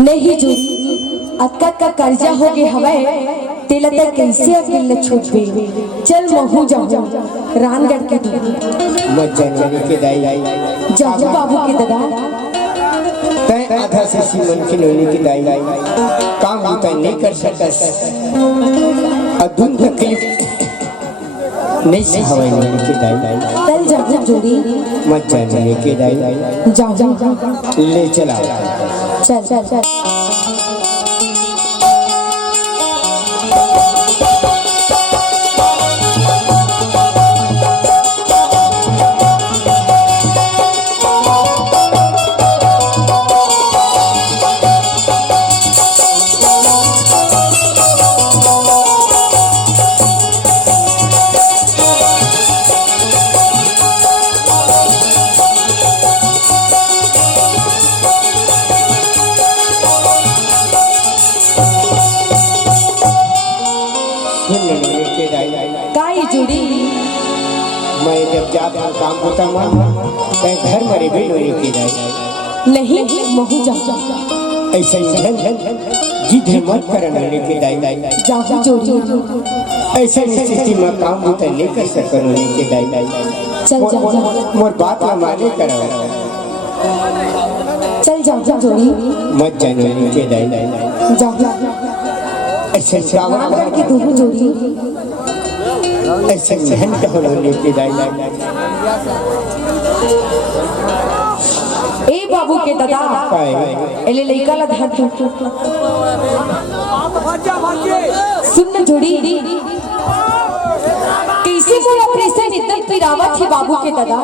नहीं जोड़ी अक्का का कर्जा हो गए हवाए तेला तक कैसे अकेले छूट गई। चल महू जाओ रानगढ़ के मत जाने के दाई जाओ बाबू के दादा तय आधा से सीमन के लोने की दाई काम होता नहीं कर सकस अधुन तकलीफ नहीं सहाय लोने की दाई चल जाओ जोड़ी मत जाने के दाई जाओ ले चला चल चल चल जुड़ी मैं जब जाता काम होता मां मैं घर मरे भी लोने की दाई नहीं महू जा ऐसा जिद मत कर लोने की दाई जाओ जोड़ी ऐसा स्थिति में काम होता नहीं कर सक लोने की दाई चल जा मोर बात ना माने करो चल जाओ जोड़ी मत जाने के दाई जाओ ऐसे श्रावण की दोनों जोड़ी ऐसे सहन कहो लोने की दाई ए बाबू के दादा एले लइका ला धर सुन न जोड़ी कैसे मोला प्रेशर इतना पिरावा थी बाबू के दादा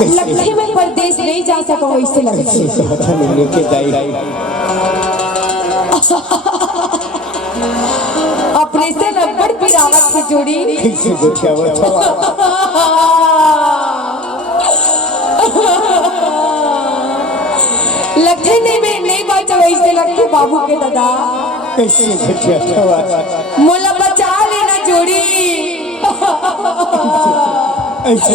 लगती मैं परदेश नहीं जा सका वैसे लगता लोने की दाई अपने से रबड़ पिरावत की जोड़ी कैसे बैठावत लगते नहीं बात वैसे लगते बाबू के दादा कैसे बैठावत मोला बचा लेना जोड़ी ऐसे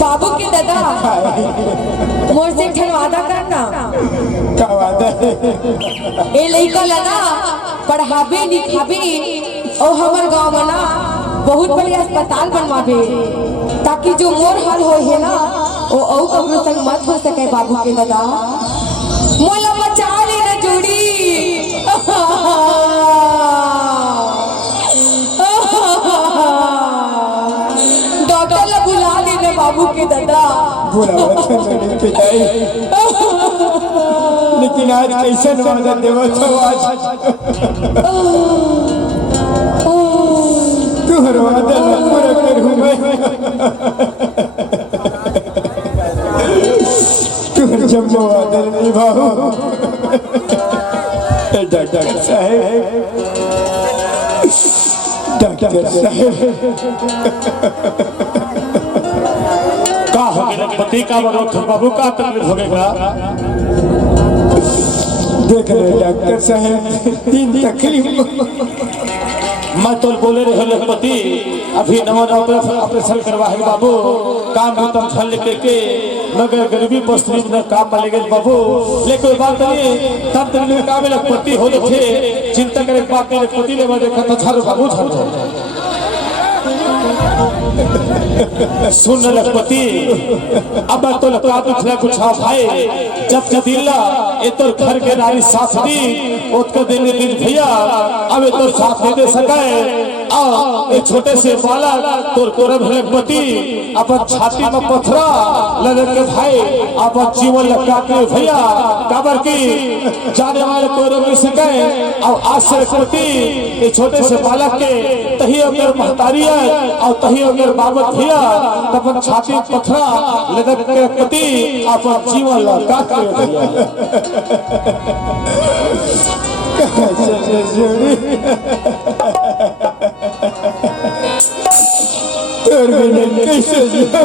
बाबू के दादा मोर से ठन वादा करना का वादा ए लइका लगा पढ़ाबे लिखाबे और हमर गांव में ना बहुत बड़ी अस्पताल बनवाबे ताकि जो मोर हाल हो है ना वो औ कबरो संग मत हो सके बाबू के दादा मोला बचा लेना जोड़ी डॉक्टर ला बुला लेना बाबू के दादा बुलावत लोने की दाई लेकिन आज कैसे वादा देवो तो आज तू हर वादा पूरा करूं मैं तू हर जब वादा निभाऊं डॉक्टर साहब का हो गया पति का बरोख बाबू का तकलीफ हो गया देख रहे डॉक्टर साहब तीन तकलीफ मैं तो बोले रहे लखपति अभी नवा ऑपरेशन करवा है बाबू काम खत्म फल लेके के मगर गरीबी पस्ती में काम मिल गए बाबू लेकिन बात नहीं तब तक में काम लखपति हो थे चिंता करे बात नहीं लखपति ले बात देखा तो छाड़ो बाबू छाड़ो सुन लखपति अब तो लगा तुझला कुछ भाई जब दिल्ला ए तो घर के नारी साथ दी उसको देने दिन भैया अब तो साथ नहीं दे सके आ एक छोटे से बाला तोर कोरब लखपति अपन छाती में पथरा लगे के भाई अपन जीवन लगा के भैया काबर की जाने वाले कोरब नहीं सके और आज से लखपति ये छोटे से बालक के तही अगर महतारी है और तही अगर बाबत भैया तब छाती में पथरा लगे के लखपति अपन जीवन लगा के भैया कैसे बेटा